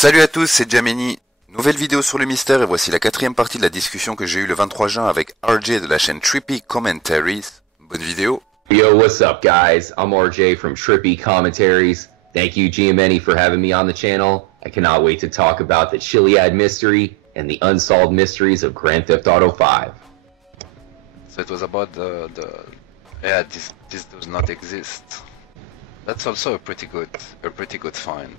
Salut à tous, c'est Giameni. Nouvelle vidéo sur le mystère et voici la quatrième partie de la discussion que j'ai eue le 23 juin avec RJ de la chaîne Trippy Commentaries. Bonne vidéo. Yo, what's up guys? I'm RJ from Trippy Commentaries. Thank you Giameni for having me on the channel. I cannot wait to talk about the Chiliad mystery and the unsolved mysteries of Grand Theft Auto 5. So it was about this does not exist. That's also a pretty good find.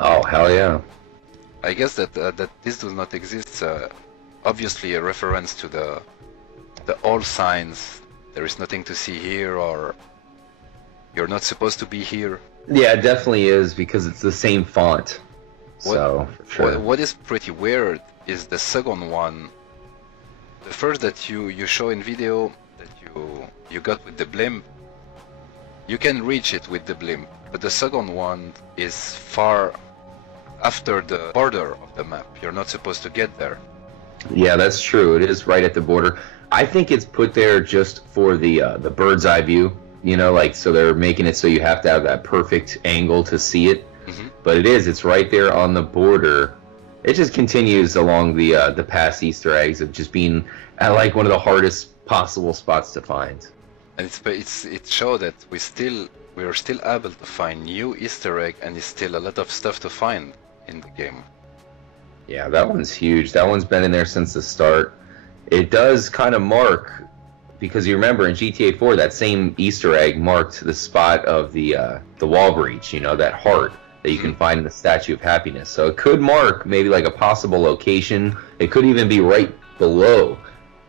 Oh, hell yeah. I guess that this does not exist, obviously a reference to the all signs. There is nothing to see here, or you're not supposed to be here. Yeah, it definitely is, because it's the same font. So, for sure. What is pretty weird is the second one. The first that you show in video that you got with the blimp, you can reach it with the blimp, but the second one is far after the border of the map. You're not supposed to get there. Yeah, that's true. It is right at the border. I think it's put there just for the bird's eye view. You know, like, so they're making it so you have to have that perfect angle to see it. Mm-hmm. But it's right there on the border. It just continues along the past Easter eggs of just being at like one of the hardest possible spots to find. And it shows that we are still able to find new Easter egg, and it's still a lot of stuff to find in the game. Yeah, that one's huge. That one's been in there since the start. It does kind of mark, because you remember in GTA 4 that same Easter egg marked the spot of the wall breach, you know, that heart that you can find in the Statue of Happiness. So it could mark maybe like a possible location. It could even be right below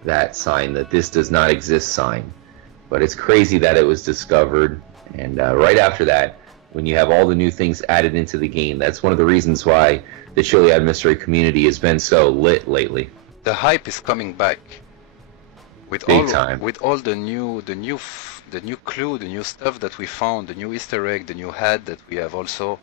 that sign, that this does not exist sign. But it's crazy that it was discovered, and right after that, when you have all the new things added into the game, that's one of the reasons why the Chiliad mystery community has been so lit lately. The hype is coming back with Big time. With all the new clue, the new stuff that we found, the new Easter egg, the new hat that we have also.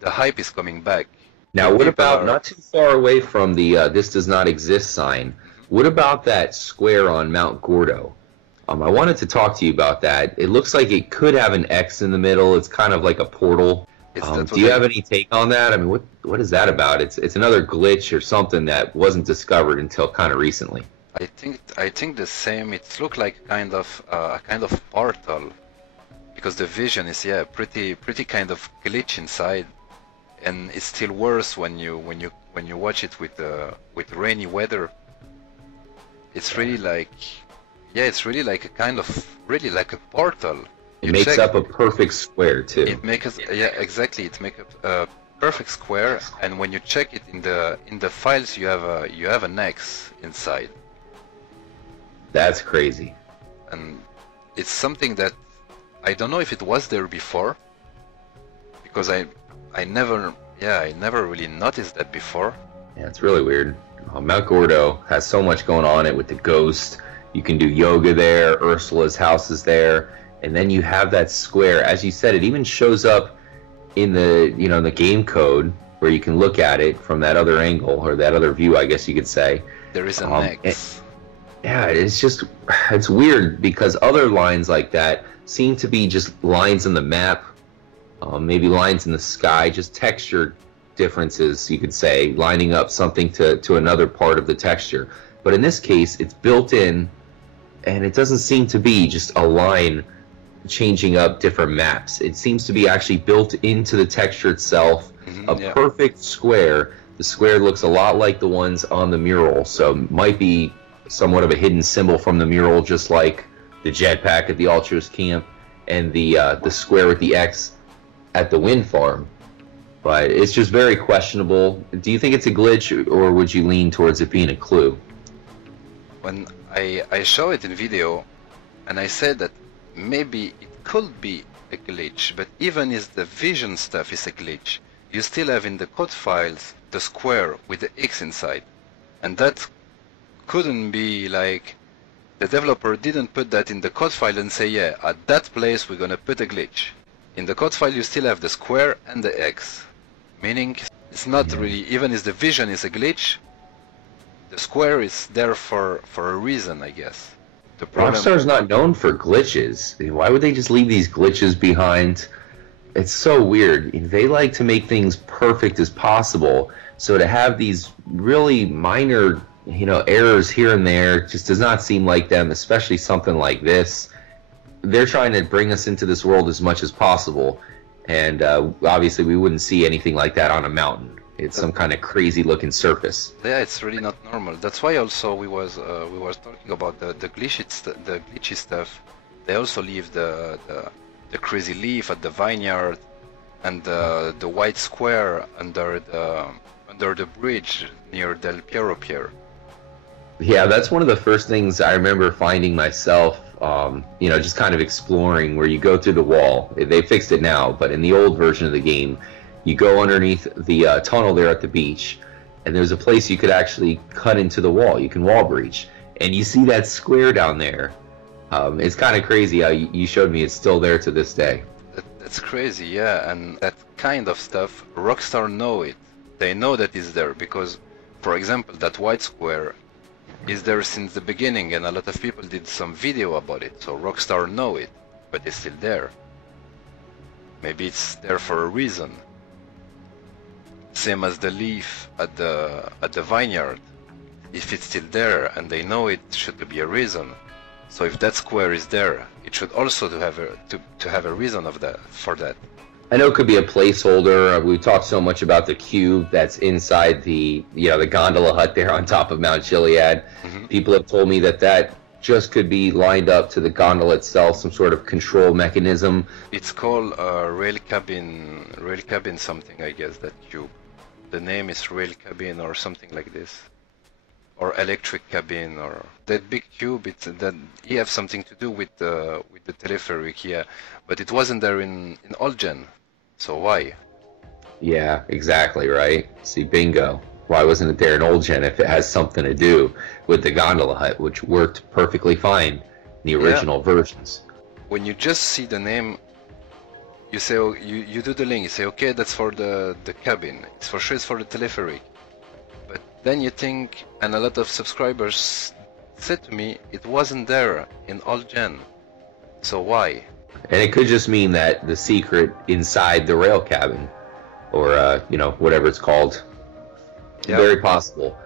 The hype is coming back. Now, what about, not too far away from the this does not exist sign, what about that square on Mount Gordo? I wanted to talk to you about that. It looks like it could have an X in the middle. It's kind of like a portal. Do you have any take on that? I mean, what is that about? It's another glitch or something that wasn't discovered until kind of recently. I think the same. It looked like a kind of portal, because the vision is pretty kind of glitch inside, and it's still worse when you watch it with rainy weather. It's really like. Yeah, it's really like a kind of, really like a portal. It makes up a perfect square too. It makes, yeah, exactly. It makes up a perfect square, and when you check it in the files, you have an X inside. That's crazy. And it's something that I don't know if it was there before, because I never really noticed that before. Yeah, it's really weird. Mount Gordo has so much going on it with the ghost. You can do yoga there, Ursula's house is there, and then you have that square. As you said, it even shows up in the game code where you can look at it from that other angle, or that other view, I guess you could say. There is an X. Yeah, it's weird, because other lines like that seem to be just lines in the map, maybe lines in the sky, just texture differences, you could say, lining up something to another part of the texture. But in this case, it's built in, and it doesn't seem to be just a line changing up different maps. It seems to be actually built into the texture itself, perfect square. The square looks a lot like the ones on the mural, so might be somewhat of a hidden symbol from the mural, just like the jetpack at the Ultras camp and the square with the X at the wind farm. But it's just very questionable. Do you think it's a glitch, or would you lean towards it being a clue? When I show it in video, and I said that maybe it could be a glitch, but even if the vision stuff is a glitch, you still have in the code files the square with the X inside, and that couldn't be like the developer didn't put that in the code file and say, yeah, at that place we're gonna put a glitch. In the code file you still have the square and the X, meaning it's not really, even if the vision is a glitch, the square is there for a reason, I guess. The problem... Rockstar's not known for glitches. Why would they just leave these glitches behind? It's so weird. They like to make things perfect as possible. So to have these really minor, errors here and there just does not seem like them, especially something like this. They're trying to bring us into this world as much as possible. And obviously we wouldn't see anything like that on a mountain. It's some kind of crazy looking surface. Yeah, it's really not normal. That's why also we was talking about the glitchy stuff. They also leave the crazy leaf at the vineyard and the white square under the bridge near Del Piero Pier. Yeah, that's one of the first things I remember finding myself, just kind of exploring, where you go through the wall. They fixed it now, but in the old version of the game, you go underneath the tunnel there at the beach, and there's a place you could actually cut into the wall. You can wall breach, and you see that square down there. It's kind of crazy how you showed me it's still there to this day. That's crazy, yeah, and that kind of stuff, Rockstar know it. They know that it's there because, for example, that white square is there since the beginning, and a lot of people did some video about it, so Rockstar know it, but it's still there. Maybe it's there for a reason. Same as the leaf at the vineyard. If it's still there and they know it, should be a reason. So if that square is there, it should also to have a reason for that. I know it could be a placeholder. We talked so much about the cube that's inside the the gondola hut there on top of Mount Chiliad. Mm-hmm. People have told me that just could be lined up to the gondola itself, some sort of control mechanism. It's called rail cabin something, I guess, that cube. The name is rail cabin or something like this. Or electric cabin, or that big cube. It have something to do with the telepheric, yeah. But it wasn't there in old gen, so why? Yeah, exactly right. See, bingo. Why wasn't it there in old gen if it has something to do with the gondola hut, which worked perfectly fine in the original versions? When you just see the name, you say, oh, you do the link. You say, okay, that's for the cabin. It's for sure it's for the telepheric. But then you think, and a lot of subscribers said to me, it wasn't there in old gen. So why? And it could just mean that the secret inside the rail cabin, or whatever it's called, very possible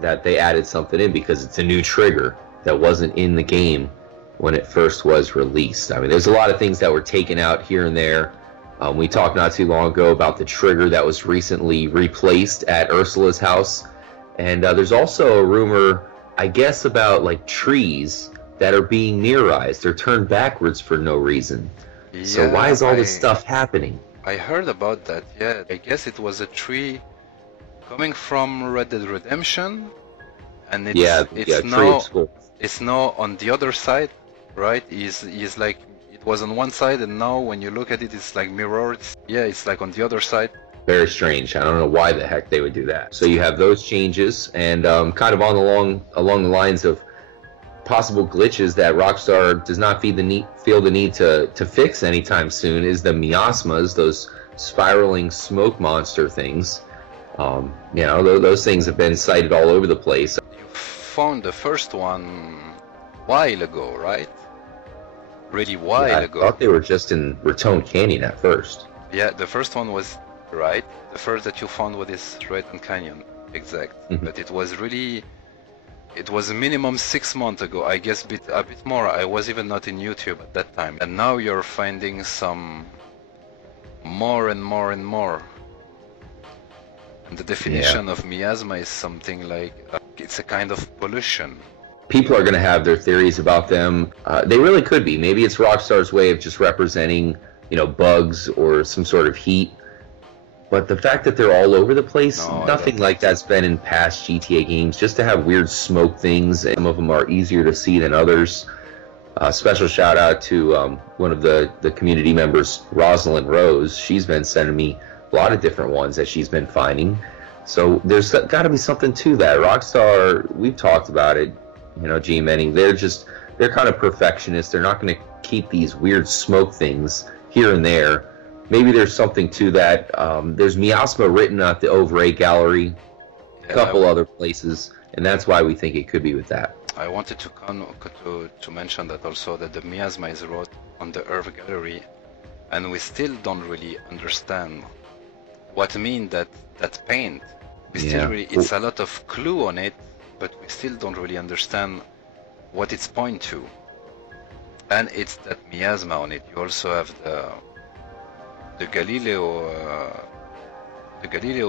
that they added something in because it's a new trigger that wasn't in the game when it first was released. I mean, there's a lot of things that were taken out here and there. We talked not too long ago about the trigger that was recently replaced at Ursula's house. And there's also a rumor, I guess, about like trees that are being mirrorized. They're turned backwards for no reason. Yeah, so why is all this stuff happening? I heard about that, yeah. I guess it was a tree coming from Red Dead Redemption. And it's now on the other side, right? Is like, it was on one side, and now when you look at it, it's like mirrored. Yeah, it's like on the other side. Very strange. I don't know why the heck they would do that. So you have those changes, and kind of along the lines of possible glitches that Rockstar does not feel the need to fix anytime soon is the miasmas, those spiraling smoke monster things. Those things have been sighted all over the place. You found the first one a while ago, right? Really while ago. I thought they were just in Raton Canyon at first. Yeah, the first one was right. The first that you found was this Raton Canyon, exact. Mm-hmm. But it was a minimum 6 months ago. I guess a bit more. I was even not in YouTube at that time. And now you're finding some more and more and more. And the definition of miasma is something like it's a kind of pollution. People are going to have their theories about them. They really could be. Maybe it's Rockstar's way of just representing, bugs or some sort of heat. But the fact that they're all over the place, nothing like that's been in past GTA games. Just to have weird smoke things, some of them are easier to see than others. Special shout out to one of the community members, Rosalind Rose. She's been sending me a lot of different ones that she's been finding. So there's got to be something to that. Rockstar, we've talked about it. Giameni, they're kind of perfectionists. They're not going to keep these weird smoke things here and there. Maybe there's something to that. There's miasma written at the Ovray Gallery, a couple other places, and that's why we think it could be with that. I wanted to mention that also, that the miasma is wrote on the Earth Gallery and we still don't really understand what mean that paint. We still really, it's a lot of clue on it, but we still don't really understand what it's point to. And it's that miasma on it. You also have the Galileo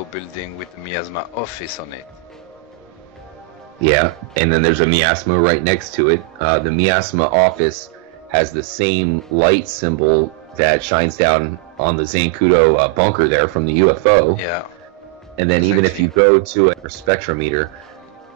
building with the miasma office on it. Yeah, and then there's a miasma right next to it. The miasma office has the same light symbol that shines down on the Zancudo bunker there from the UFO. Yeah. And then even if you go to a spectrometer,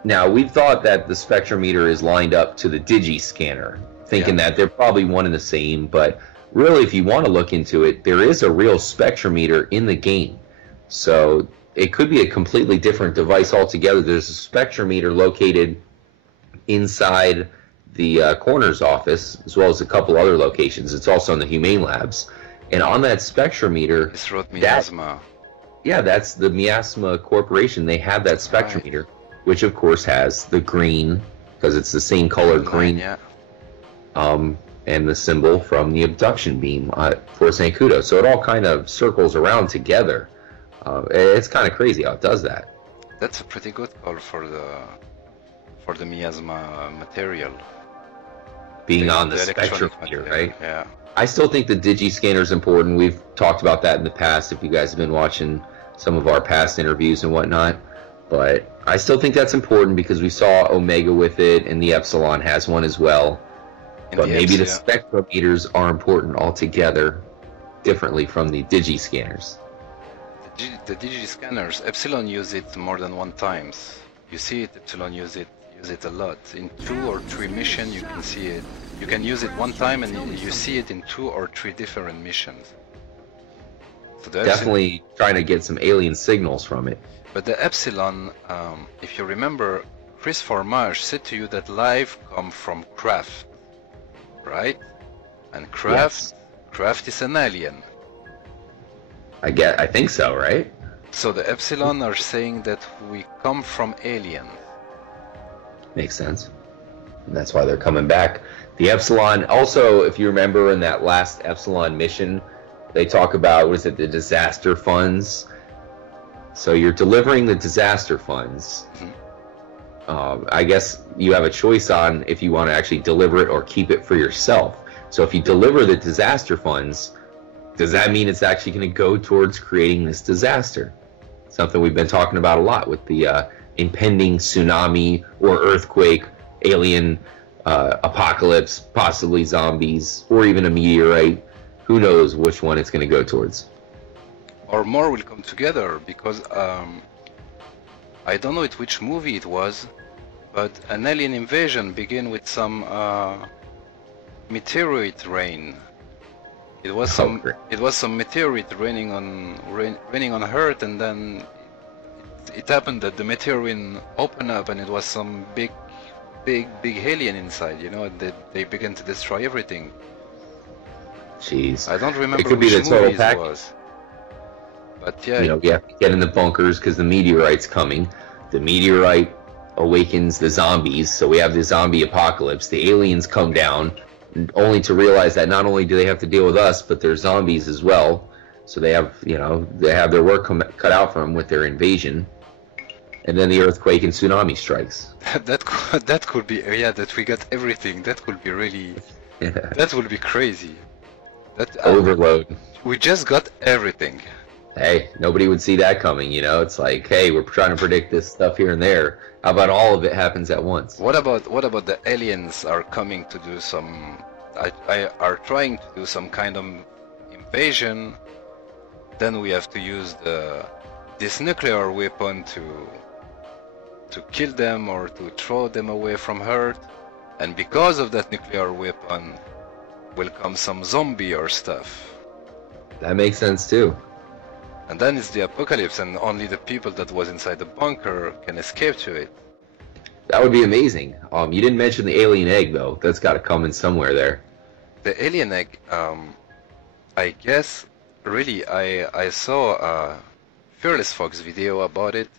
now we've thought that the spectrometer is lined up to the digi scanner, thinking that they're probably one and the same, but really if you want to look into it, there is a real spectrometer in the game. So it could be a completely different device altogether. There's a spectrometer located inside the coroner's office, as well as a couple other locations. It's also in the Humane Labs. And on that spectrometer, it's wrote miasma. Yeah, that's the Miasma Corporation. They have that spectrometer, which of course has the green, because it's the same color green, and the symbol from the abduction beam for Zancudo. So it all kind of circles around together. It's kind of crazy how it does that. That's a pretty good call for the miasma material. Being on the spectrometer, right? Yeah. I still think the digi-scanner is important. We've talked about that in the past, if you guys have been watching some of our past interviews and whatnot. But I still think that's important because we saw Omega with it, and the Epsilon has one as well. But maybe the spectrometers are important altogether, differently from the digi-scanners. The digi-scanners, Epsilon use it more than one times. You see it, Epsilon use it a lot. In 2 or 3 missions you can see it. You can use it one time and you see it in 2 or 3 different missions. So definitely trying to get some alien signals from it. But the Epsilon, if you remember, Chris Formage said to you that life comes from craft, right? And craft is an alien. I think so, right? So the Epsilon are saying that we come from aliens. Makes sense. And that's why they're coming back. The Epsilon, also, if you remember in that last Epsilon mission, they talk about, what is it, the disaster funds. So you're delivering the disaster funds. I guess you have a choice on if you want to actually deliver it or keep it for yourself. So if you deliver the disaster funds, does that mean it's actually going to go towards creating this disaster? Something we've been talking about a lot with the impending tsunami or earthquake, alien apocalypse, possibly zombies, or even a meteorite. Who knows which one it's going to go towards? Or more will come together, because I don't know which movie it was, but an alien invasion began with some meteorite rain. It was some meteorite raining on Earth, and then it happened that the meteorite opened up, and it was some big alien inside. You know, they began to destroy everything. Jeez. I don't remember it could be the total package. It was. But yeah, you know, we have to get in the bunkers because the meteorite's coming. The meteorite awakens the zombies, so we have the zombie apocalypse. The aliens come down, only to realize that not only do they have to deal with us, but they're zombies as well. So they have, you know, they have their work cut out for them with their invasion. And then the earthquake and tsunami strikes. that could be, yeah, that we got everything. That could be really, that would be crazy. That overload. We just got everything. Hey, nobody would see that coming, you know? It's like, hey, we're trying to predict this stuff here and there. How about all of it happens at once? What about the aliens are coming to do some, are trying to do some kind of invasion? Then we have to use this nuclear weapon to kill them or to throw them away from Earth. And because of that nuclear weapon will come some zombie or stuff. That makes sense too. And then it's the apocalypse, and only the people that was inside the bunker can escape to it. That would be amazing. You didn't mention the alien egg though. That's got to come in somewhere there. The alien egg, I guess, really, I saw a Fearless Fox video about it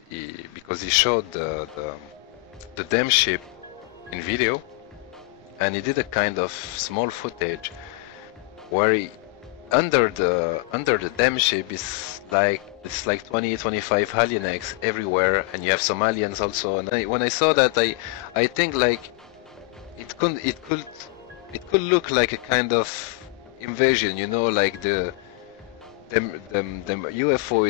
because he showed the damn ship in video, and he did a kind of small footage where under the dam ship is like it's like 20-25 alien eggs everywhere, and you have some aliens also. And when I saw that, I think like it could look like a kind of invasion, you know, like the UFO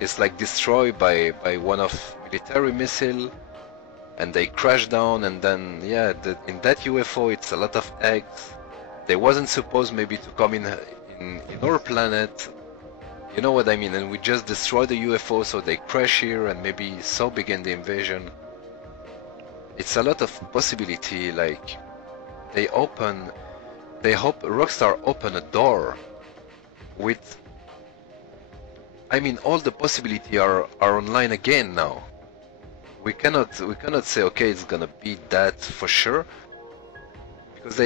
is like destroyed by one of military missile, and they crash down, and then yeah, in that UFO it's a lot of eggs. They wasn't supposed maybe to come in our planet, you know what I mean, and we just destroy the UFO, so they crash here, and maybe so begin the invasion. It's a lot of possibility, like they hope Rockstar open a door with, I mean, all the possibility are online again now. We cannot say okay, it's gonna be that for sure, because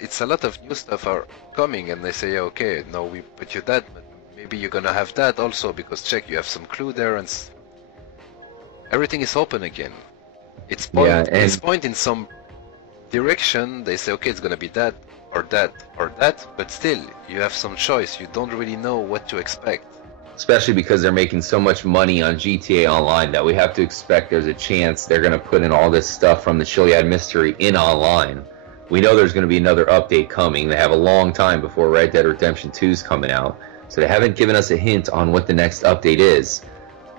it's a lot of new stuff are coming, and they say okay, no, we put you that, but maybe you're gonna have that also, because check, you have some clue there, and everything is open again. It's point in some direction. They say okay, it's gonna be that or that or that, but still you have some choice. You don't really know what to expect. Especially because they're making so much money on GTA Online that we have to expect there's a chance they're going to put in all this stuff from the Chiliad Mystery in online. We know there's going to be another update coming. They have a long time before Red Dead Redemption 2 is coming out, so they haven't given us a hint on what the next update is.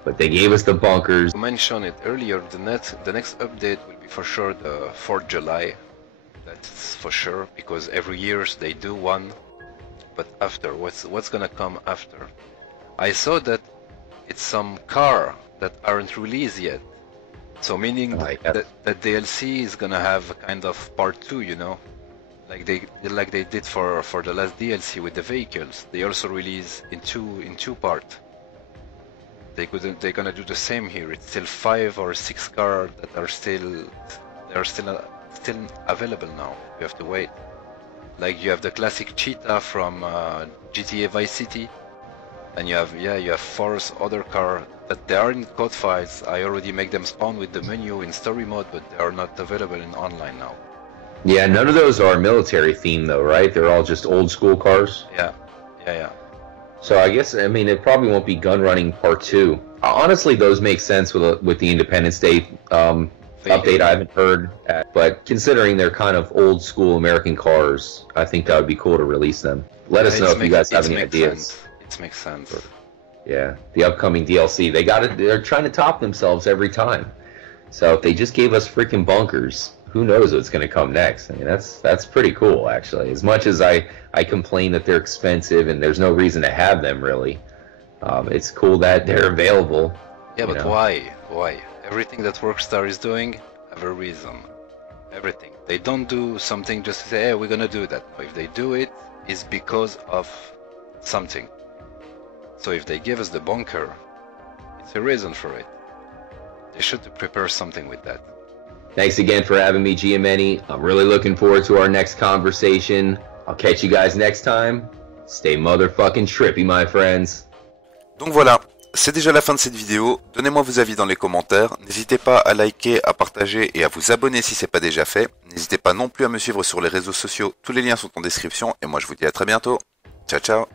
But they gave us the bunkers. I mentioned it earlier, the next update will be for sure the 4th July. That's for sure, because every year they do one. But after, what's gonna come after? I saw that it's some car that aren't released yet. So meaning that DLC is gonna have a kind of part 2, you know? Like they did for the last DLC with the vehicles. They also release in two parts. They're gonna do the same here. It's still 5 or 6 cars that are still available now. You have to wait. Like you have the classic Cheetah from GTA Vice City, and you have 4 other cars that they are in code files. I already make them spawn with the menu in story mode, but they are not available in online now. Yeah, none of those are military themed though, right? They're all just old school cars. Yeah. So I guess, I mean, it probably won't be Gun Running Part 2. Honestly, those make sense with the Independence Day update. I haven't heard, but considering they're kind of old school American cars, I think that would be cool to release them. Let us know if you guys have any ideas. It makes sense. Yeah, the upcoming DLC, they're trying to top themselves every time. So if they just gave us freaking bunkers, who knows what's going to come next? I mean, that's pretty cool, actually. As much as I complain that they're expensive and there's no reason to have them, really, it's cool that they're available. Yeah, but why? Why? Everything that Rockstar is doing have a reason. Everything. They don't do something just to say, hey, we're going to do that. No, if they do it, it's because of something. So if they give us the bunker, it's a reason for it. They should prepare something with that. Thanks again for having me, Giameni. I'm really looking forward to our next conversation. I'll catch you guys next time. Stay motherfucking trippy, my friends. Donc voilà, c'est déjà la fin de cette vidéo. Donnez-moi vos avis dans les commentaires. N'hésitez pas à liker, à partager et à vous abonner si ce n'est pas déjà fait. N'hésitez pas non plus à me suivre sur les réseaux sociaux. Tous les liens sont en description. Et moi, je vous dis à très bientôt. Ciao, ciao.